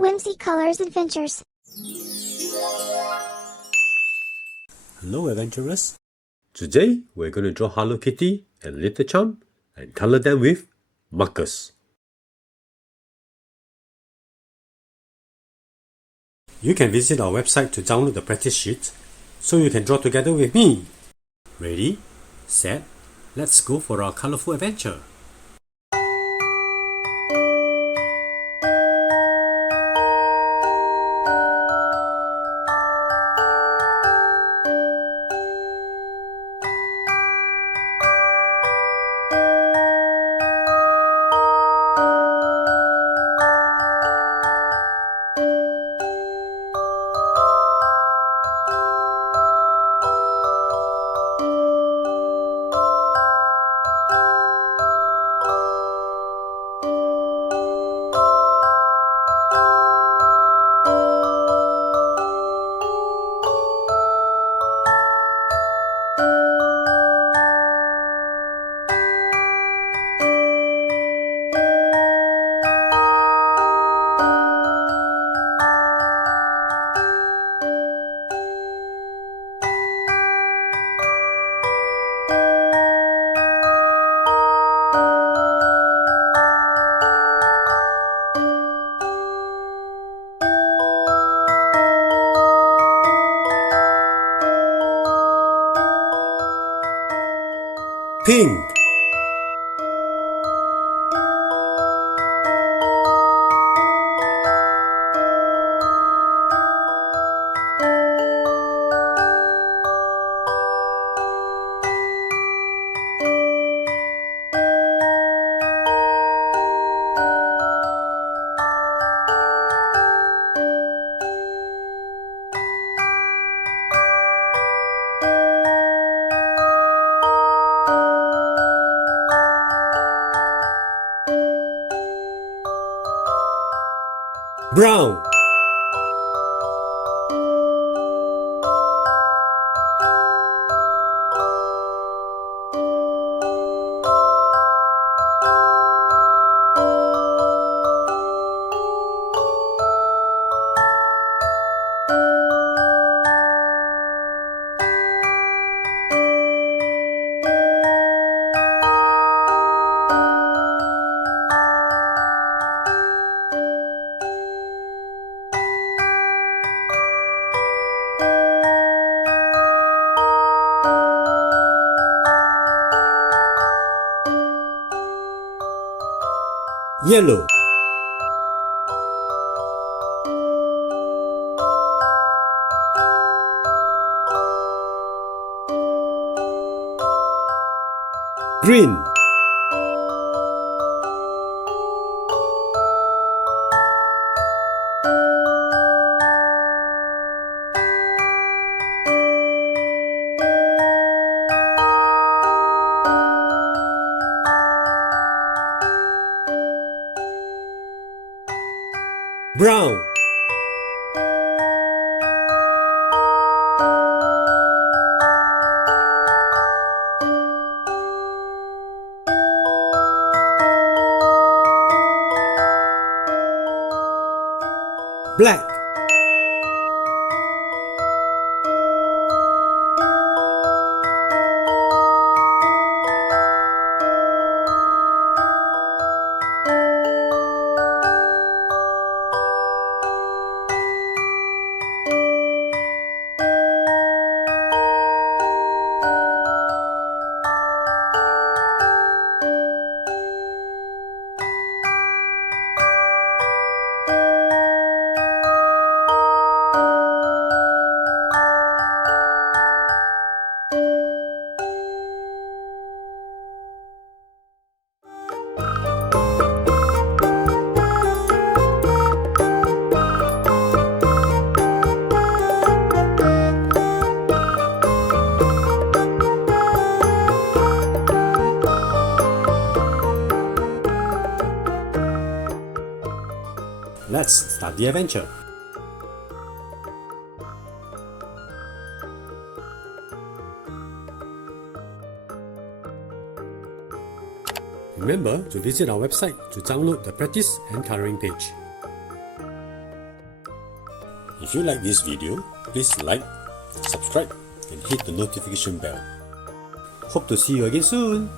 WhimsyColorsAdventures. Hello adventurers! Today we're going to draw Hello Kitty and Little Chum and color them with markers. You can visit our website to download the practice sheet so you can draw together with me. Ready, set, let's go for our colorful adventure. Pink, brown, yellow, green, brown, black, Let's start the adventure. Remember to visit our website to download the practice and coloring page. If you like this video, please like, subscribe, and hit the notification bell. Hope to see you again soon.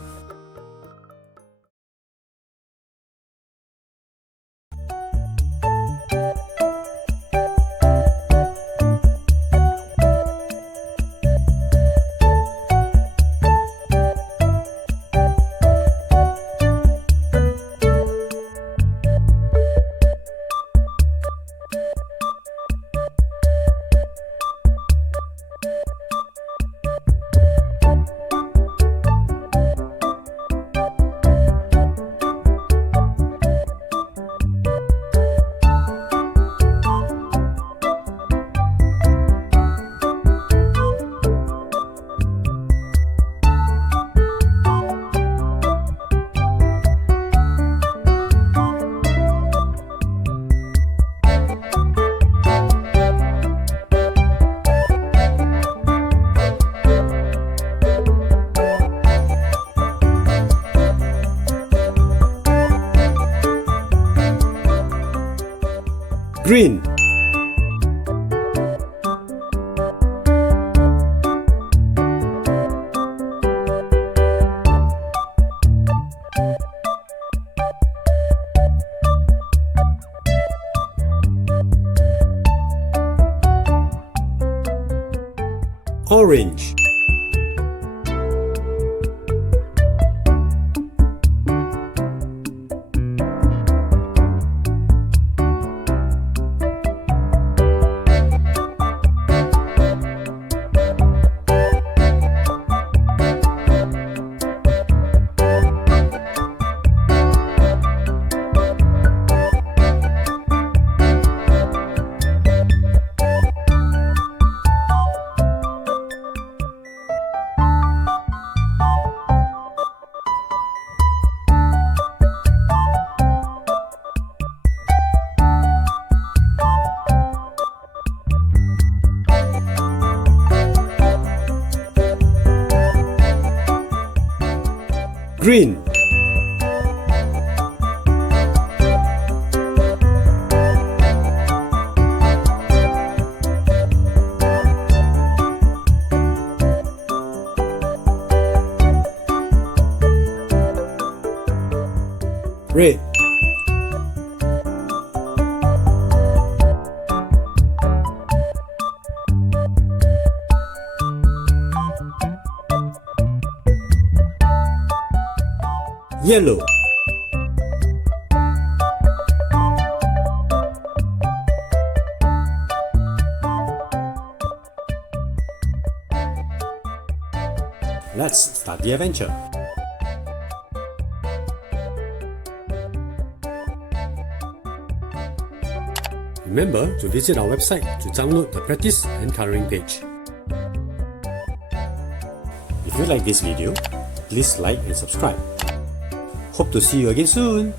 Green. Orange. Green. Red. Yellow. Let's start the adventure. Remember to visit our website to download the practice and coloring page. If you like this video, please like and subscribe. Hope to see you again soon.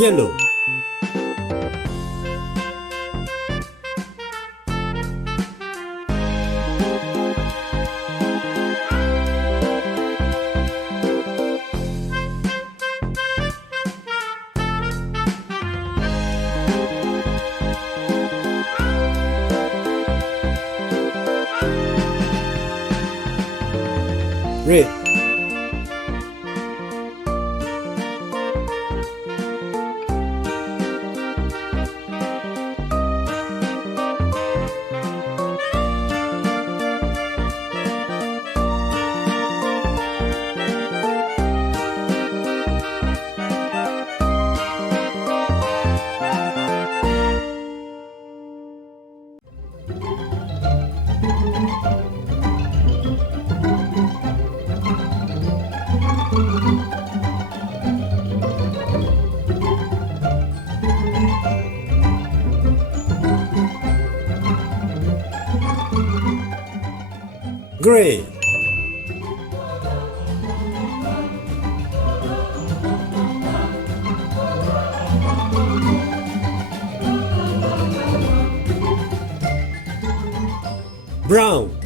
Yellow. Red. Gray. Brown.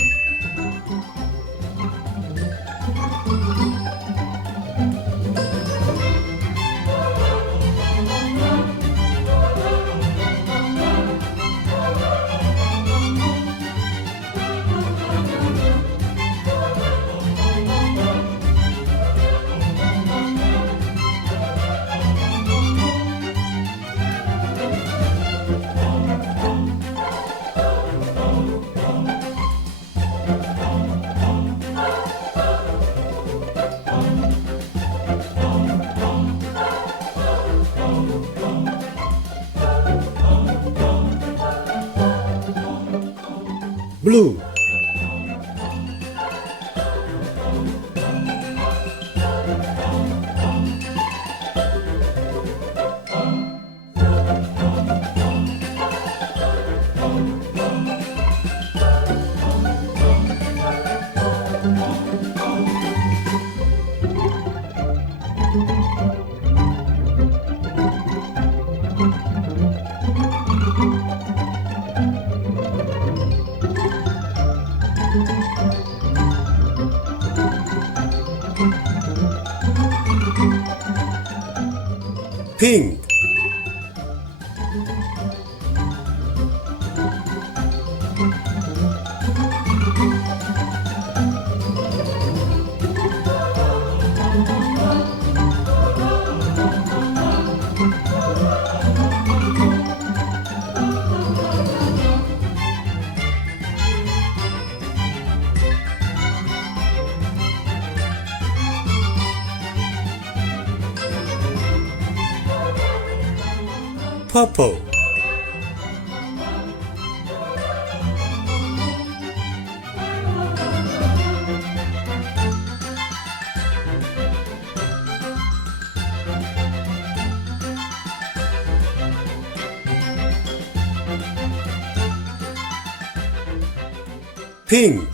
Blue. Pink. Purple. Pink.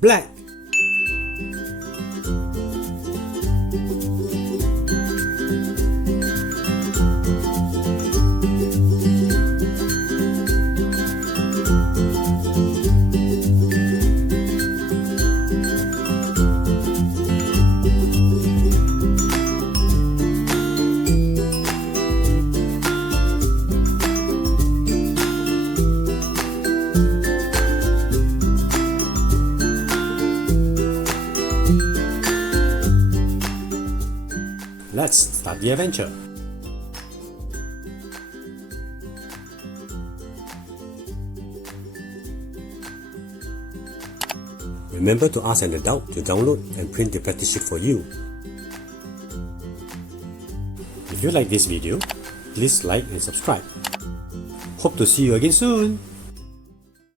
Black. Let's start the adventure. Remember to ask an adult to download and print the practice sheet for you. If you like this video, please like and subscribe. Hope to see you again soon.